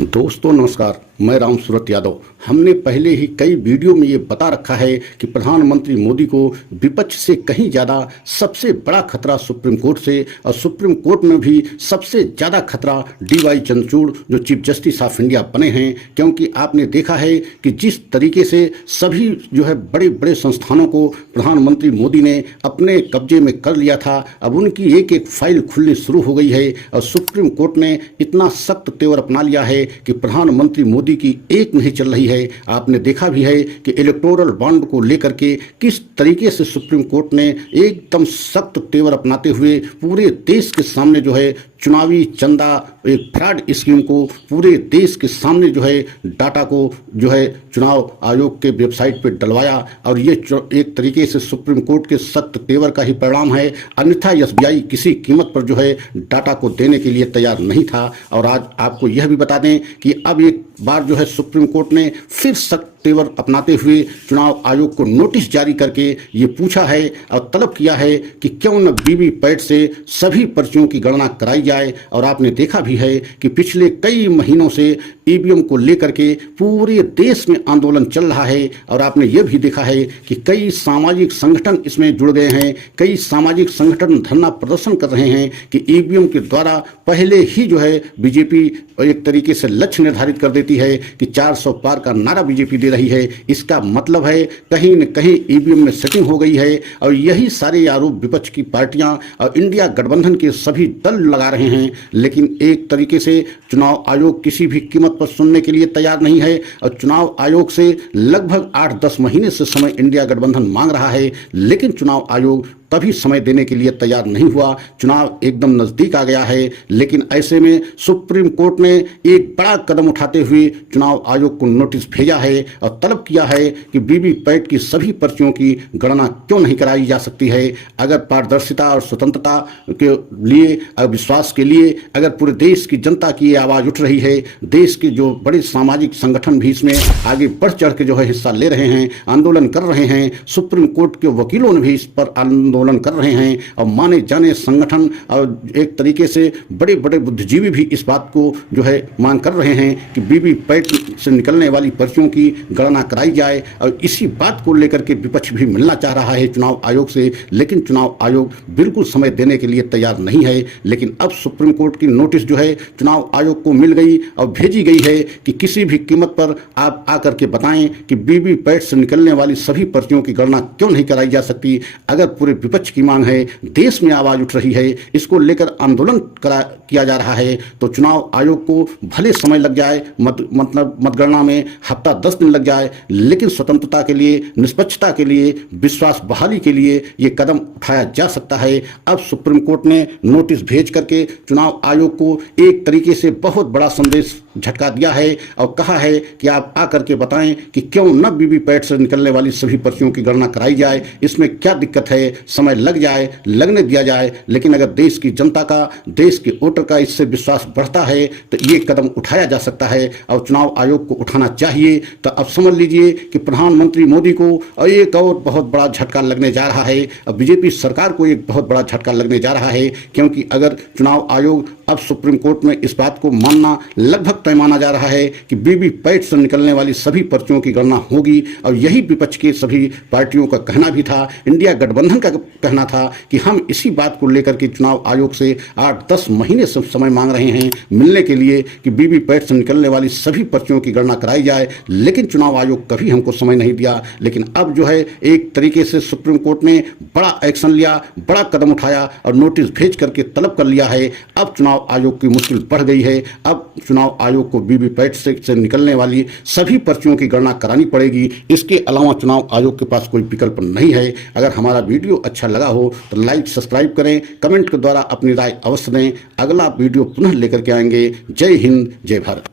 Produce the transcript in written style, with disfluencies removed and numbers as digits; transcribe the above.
दोस्तों नमस्कार, मैं राम सूरत यादव। हमने पहले ही कई वीडियो में ये बता रखा है कि प्रधानमंत्री मोदी को विपक्ष से कहीं ज़्यादा सबसे बड़ा खतरा सुप्रीम कोर्ट से, और सुप्रीम कोर्ट में भी सबसे ज़्यादा खतरा डीवाई चंद्रचूड़ जो चीफ जस्टिस ऑफ इंडिया बने हैं। क्योंकि आपने देखा है कि जिस तरीके से सभी बड़े बड़े संस्थानों को प्रधानमंत्री मोदी ने अपने कब्जे में कर लिया था, अब उनकी एक एक फाइल खुलनी शुरू हो गई है और सुप्रीम कोर्ट ने इतना सख्त तेवर अपना लिया है कि प्रधानमंत्री मोदी की एक नहीं चल रही है। आपने देखा भी है कि इलेक्टोरल बॉन्ड को लेकर के किस तरीके से सुप्रीम कोर्ट ने एकदम सख्त तेवर अपनाते हुए पूरे देश के सामने चुनावी चंदा एक फ्रॉड स्कीम को पूरे देश के सामने डाटा को चुनाव आयोग के वेबसाइट पर डलवाया। और ये एक तरीके से सुप्रीम कोर्ट के सख्त तेवर का ही परिणाम है, अन्यथा एसबीआई किसी कीमत पर डाटा को देने के लिए तैयार नहीं था। और आज आपको यह भी बता दें कि अब एक बार सुप्रीम कोर्ट ने फिर सख्त तेवर अपनाते हुए चुनाव आयोग को नोटिस जारी करके ये पूछा है और तलब किया है कि क्यों न वीवीपैट से सभी पर्चियों की गणना कराई जाए। और आपने देखा भी है कि पिछले कई महीनों से ईवीएम को लेकर के पूरे देश में आंदोलन चल रहा है। और आपने ये भी देखा है कि कई सामाजिक संगठन इसमें जुड़ गए हैं, कई सामाजिक संगठन धरना प्रदर्शन कर रहे हैं कि ईवीएम के द्वारा पहले ही बीजेपी एक तरीके से लक्ष्य निर्धारित कर देती है कि 400 पार का नारा बीजेपी दे रही है। इसका मतलब है कहीं न कहीं ईवीएम में सेटिंग हो गई है। और यही सारे आरोप विपक्ष की पार्टियां और इंडिया गठबंधन के सभी दल लगा रहे हैं, लेकिन एक तरीके से चुनाव आयोग किसी भी कीमत पर सुनने के लिए तैयार नहीं है। और चुनाव आयोग से लगभग 8-10 महीने से समय इंडिया गठबंधन मांग रहा है, लेकिन चुनाव आयोग तभी समय देने के लिए तैयार नहीं हुआ। चुनाव एकदम नज़दीक आ गया है, लेकिन ऐसे में सुप्रीम कोर्ट ने एक बड़ा कदम उठाते हुए चुनाव आयोग को नोटिस भेजा है और तलब किया है कि वीवीपैट की सभी पर्चियों की गणना क्यों नहीं कराई जा सकती है। अगर पारदर्शिता और स्वतंत्रता के लिए और विश्वास के लिए अगर पूरे देश की जनता की आवाज़ उठ रही है, देश के जो बड़े सामाजिक संगठन भी इसमें आगे बढ़ चढ़ के हिस्सा ले रहे हैं, आंदोलन कर रहे हैं, सुप्रीम कोर्ट के वकीलों ने भी इस पर आंदोलन कर रहे हैं और माने जाने संगठन और एक तरीके से बड़े बड़े बुद्धिजीवी भी इस बात को मांग कर रहे हैं कि वीवीपैट से निकलने वाली पर्चियों की गणना कराई जाए। और इसी बात को लेकर के विपक्ष भी मिलना चाह रहा है चुनाव आयोग से, लेकिन चुनाव आयोग बिल्कुल समय देने के लिए तैयार नहीं है। लेकिन अब सुप्रीम कोर्ट की नोटिस चुनाव आयोग को मिल गई और भेजी गई है कि किसी भी कीमत पर आप आकर के बताएं कि वीवीपैट से निकलने वाली सभी पर्चियों की गणना क्यों नहीं कराई जा सकती। अगर पूरे विपक्ष की मांग है, देश में आवाज उठ रही है, इसको लेकर आंदोलन किया जा रहा है, तो चुनाव आयोग को भले समय लग जाए, मतगणना में हफ्ता 10 दिन लग जाए, लेकिन स्वतंत्रता के लिए, निष्पक्षता के लिए, विश्वास बहाली के लिए ये कदम उठाया जा सकता है। अब सुप्रीम कोर्ट ने नोटिस भेज करके चुनाव आयोग को एक तरीके से बहुत बड़ा संदेश झटका दिया है और कहा है कि आप आकर के बताएं कि क्यों न वीवीपैट से निकलने वाली सभी पर्चियों की गणना कराई जाए। इसमें क्या दिक्कत है, समय लग जाए, लगने दिया जाए, लेकिन अगर देश की जनता का, देश के वोटर का इससे विश्वास बढ़ता है तो ये कदम उठाया जा सकता है और चुनाव आयोग को उठाना चाहिए। तो अब समझ लीजिए कि प्रधानमंत्री मोदी को एक और बहुत बड़ा झटका लगने जा रहा है, अब बीजेपी सरकार को एक बहुत बड़ा झटका लगने जा रहा है। क्योंकि अगर चुनाव आयोग अब सुप्रीम कोर्ट में इस बात को मानना लगभग तय माना जा रहा है कि वीवीपैट से निकलने वाली सभी पर्चियों की गणना होगी, और यही विपक्ष के सभी पार्टियों का कहना भी था, इंडिया गठबंधन का कहना था कि हम इसी बात को लेकर के चुनाव आयोग से 8-10 महीने से समय मांग रहे हैं मिलने के लिए कि वीवीपैट से निकलने वाली सभी पर्चियों की गणना कराई जाए, लेकिन चुनाव आयोग कभी हमको समय नहीं दिया। लेकिन अब एक तरीके से सुप्रीम कोर्ट ने बड़ा एक्शन लिया, बड़ा कदम उठाया और नोटिस भेज करके तलब कर लिया है। अब चुनाव आयोग की मुश्किल बढ़ गई है। अब चुनाव आयोग को वीवीपैट से निकलने वाली सभी पर्चियों की गणना करानी पड़ेगी। इसके अलावा चुनाव आयोग के पास कोई विकल्प नहीं है। अगर हमारा वीडियो अच्छा लगा हो तो लाइक, सब्सक्राइब करें, कमेंट के द्वारा अपनी राय अवश्य दें। अगला वीडियो पुनः लेकर के आएंगे। जय हिंद, जय भारत।